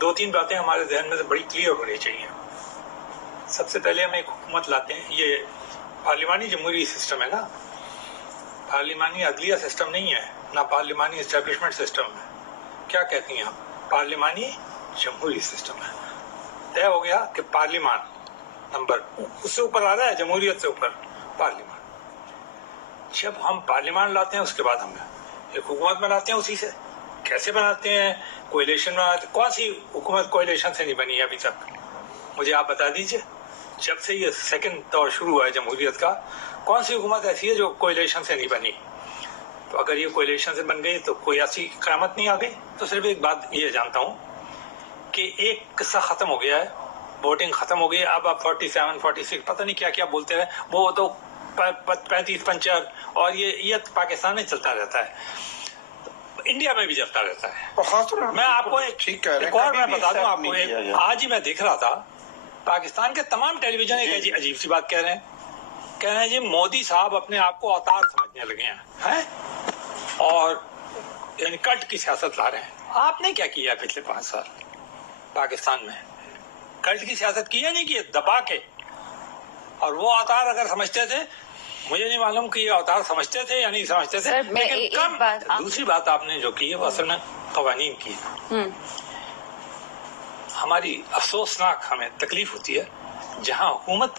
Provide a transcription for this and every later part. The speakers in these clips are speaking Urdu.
دو تین باتیں ہمارے ذہن میں سے بڑی کلیئر ہونی چاہیے. سب سے پہلے ہم ایک حکومت لاتے ہیں. یہ پارلیمانی جمہوری سسٹم ہے نا, پارلیمانی عدلیہ سسٹم نہیں ہے, نہ پارلیمانی اسٹیبلشمنٹ سسٹم ہے. کیا کہتی ہیں آپ؟ پارلیمانی جمہوری سسٹم ہے. طے ہو گیا کہ پارلیمان نمبر اس سے اوپر آ رہا ہے, جمہوریت سے اوپر پارلیمان. جب ہم پارلیمان لاتے ہیں اس کے بعد ہم ایک حکومت بناتے ہیں. اسی سے کیسے بناتے ہیں؟ کوئلیشن بناتے ہیں. کون سی حکومت کوئلیشن سے نہیں بنی ابھی تک؟ مجھے آپ بتا دیجئے. جب سے یہ سیکنڈ دور شروع ہوا ہے جمہوریت کا, کون سی حکومت ایسی ہے جو کوئلیشن سے نہیں بنی؟ تو اگر یہ کوئلیشن سے بن گئی تو کوئی ایسی قیامت نہیں آ گئی. تو صرف ایک بات یہ جانتا ہوں کہ ایک قصہ ختم ہو گیا ہے, ووٹنگ ختم ہو گئی. اب آپ 47 46 پتہ نہیں کیا کیا بولتے ہیں, وہ تو 35 50 اور یہ پاکستان میں چلتا رہتا ہے, انڈیا میں بھی چلتا رہتا ہے. میں آپ کو ایک اور میں بتا دوں آپ کو, آج ہی میں دیکھ رہا تھا پاکستان کے تمام ٹیلی ویژن ایک عجیب سی بات کہہ رہے ہیں جی مودی صاحب اپنے آپ کو اوتار سمجھنے لگے ہیں اور یعنی کلٹ کی سیاست لا رہے ہیں. آپ نے کیا کیا پچھلے 5 سال پاکستان میں؟ کلٹ کی سیاست کی ہے نہیں کی, دبا کے. اور وہ اوتار اگر سمجھتے تھے, مجھے نہیں معلوم کہ یہ اوتار سمجھتے تھے یا نہیں سمجھتے تھے, لیکن کم. دوسری بات آپ نے جو کی ہے وہ اصل میں قوانین کی ہے. ہماری افسوسناک ہمیں تکلیف ہوتی ہے جہاں حکومت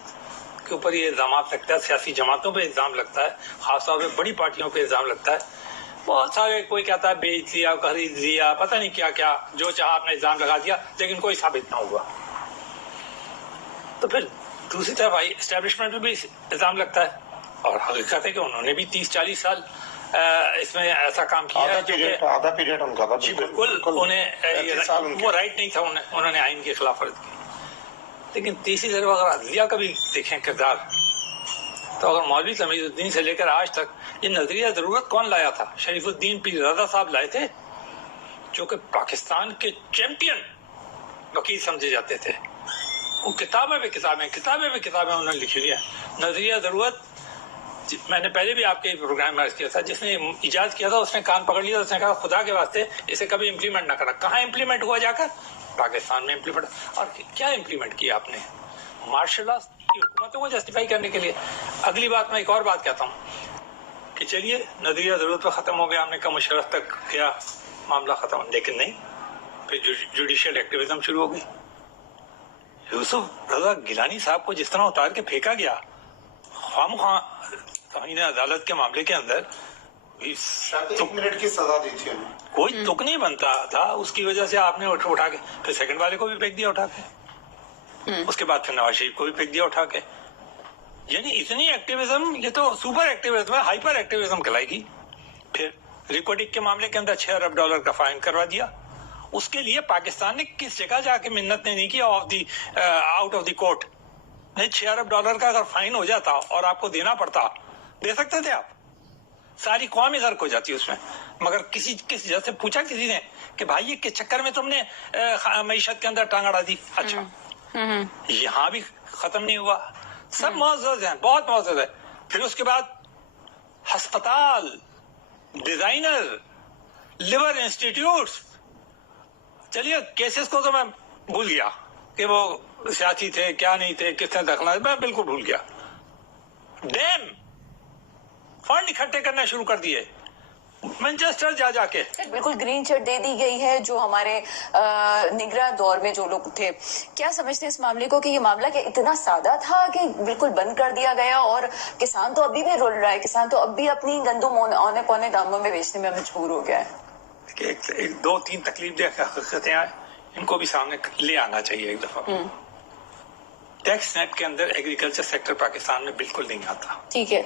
کے اوپر یہ الزامات لگتا ہے, سیاسی جماعتوں پہ الزام لگتا ہے, خاص طور پہ بڑی پارٹیوں پہ الزام لگتا ہے. بہت سارے کوئی کہتا ہے بیچ لیا, خرید لیا, پتہ نہیں کیا کیا, جو چاہا آپ نے الزام لگا دیا, لیکن کوئی ثابت نہ ہوا. تو پھر دوسری طرف آئی اسٹیبلشمنٹ پہ بھی الزام لگتا ہے, اور حقیقت ہے کہ انہوں نے بھی 30-40 سال اس میں ایسا کام کیا ہے. آدھا پیریڈ ان کا تھا. جی بالکل, انہیں وہ رائٹ نہیں تھا, انہوں نے آئین کی خلاف ورزی کی. لیکن تیسری طرف اگر عدلیہ کا بھی دیکھیں کردار, تو اگر مولوی تمیز الدین سے لے کر آج تک یہ نظریہ ضرورت کون لایا تھا؟ شریف الدین پیر رضا صاحب لائے تھے, جو کہ پاکستان کے چیمپئن وکیل سمجھے جاتے تھے. وہ کتابیں انہوں نے لکھی لیا نظریہ ضرورت. میں نے پہلے بھی آپ کے پروگرام میں عرض کیا تھا, جس نے ایجاد کیا تھا اس نے کان پکڑ لیا, اس نے کہا خدا کے واسطے اسے کبھی امپلیمنٹ نہ کرنا. کہاں امپلیمنٹ ہوا جا کر؟ پاکستان میں امپلیمنٹ. اور کیا امپلیمنٹ کیا آپ نے؟ مارشل لا کی حکومتوں کو جسٹیفائی کرنے کے لیے. اگلی بات میں ایک اور بات کہتا ہوں کہ چلیے نظریہ ضرورت تو ختم ہو گیا, ہم نے کہا مشرف تک کیا معاملہ ختم, لیکن نہیں, پھر جوڈیشل ایکٹیویزم شروع ہو گئی. یوسف رضا گیلانی صاحب کو جس طرح اتار کے پھینکا گیا خواہ مخواہ توہین عدالت کے معاملے کے اندر, 1 منٹ کی سزا دی تھی انہیں, کوئی تک نہیں بنتا تھا. اس کی وجہ سے آپ نے اٹھا کے پھر سیکنڈ والے کو بھی پھینک دیا اٹھا کے, اس کے بعد پھر نواز شریف کو بھی پھینک دیا اٹھا کے. یعنی اتنی ایکٹیویزم, یہ تو سپر ایکٹیویزم ہے, ہائپر ایکٹیویزم کہلائے گی. پھر ریکارڈنگ کے معاملے کے اندر $6 ارب کا فائن کروا دیا. اس کے لیے پاکستان نے کس جگہ جا کے منت نے نہیں کیا آؤٹ آف دی کورٹ. نہیں, $6 ارب کا اگر فائن ہو جاتا اور آپ کو دینا پڑتا, دے سکتے تھے آپ, ساری قوم ہی غرق ہو جاتی اس میں. مگر کسی جیسے پوچھا کسی نے کہ بھائی یہ کس چکر میں تم نے معیشت کے اندر ٹانگ اڑا دی؟ اچھا, یہاں بھی ختم نہیں ہوا. سب معزز ہیں, بہت معزز ہے. پھر اس کے بعد ہسپتال, ڈیزائنر, لیور انسٹیٹیوٹس. چلیے کیسز کو تو میں بھول گیا کہ وہ سیاسی تھے کیا نہیں تھے, کس نے دخل, میں بالکل بھول گیا. ڈیم فنڈ اکٹھے کرنا شروع کر دیے مانچسٹر جا کے. بالکل گرین چٹ دے دی گئی ہے جو ہمارے نگراں دور میں جو لوگ تھے. کیا سمجھتے ہیں اس معاملے کو کہ یہ معاملہ کیا اتنا سادہ تھا کہ بالکل بند کر دیا گیا, اور کسان تو ابھی بھی رول رہا ہے, کسان تو اب بھی اپنی گندم اونے پونے داموں میں بیچنے میں مجبور ہو گیا ہے. ایک 2-3 تکلیف دہ حقیقتیں ہیں, ان کو بھی سامنے لے آنا چاہیے ایک دفعہ. ٹیکس نیٹ کے اندر ایگریکلچر سیکٹر پاکستان میں بالکل نہیں آتا. ٹھیک ہے,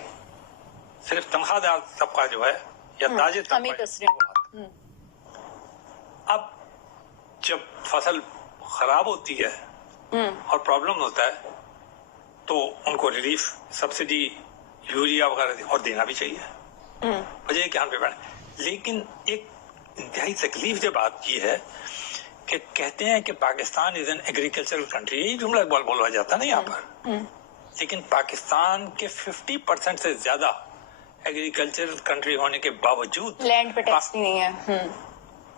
صرف تنخواہ دار طبقہ جو ہے یا تاجر طبقہ. اب جب فصل خراب ہوتی ہے اور پرابلم ہوتا ہے تو ان کو ریلیف, سبسڈی, یوریا وغیرہ اور دینا بھی چاہیے, وجہ کیا پہ پڑے. لیکن ایک انتہائی تکلیف دہ بات یہ ہے کہ کہتے ہیں کہ Pakistan is an agricultural country, یہی جملہ بولوا جاتا نا یہاں پر, لیکن پاکستان کے 50% سے زیادہ ایگریکلچرل کنٹری ہونے کے باوجود لینڈ پہ ٹیکس بھی نہیں ہے.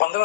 15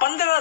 15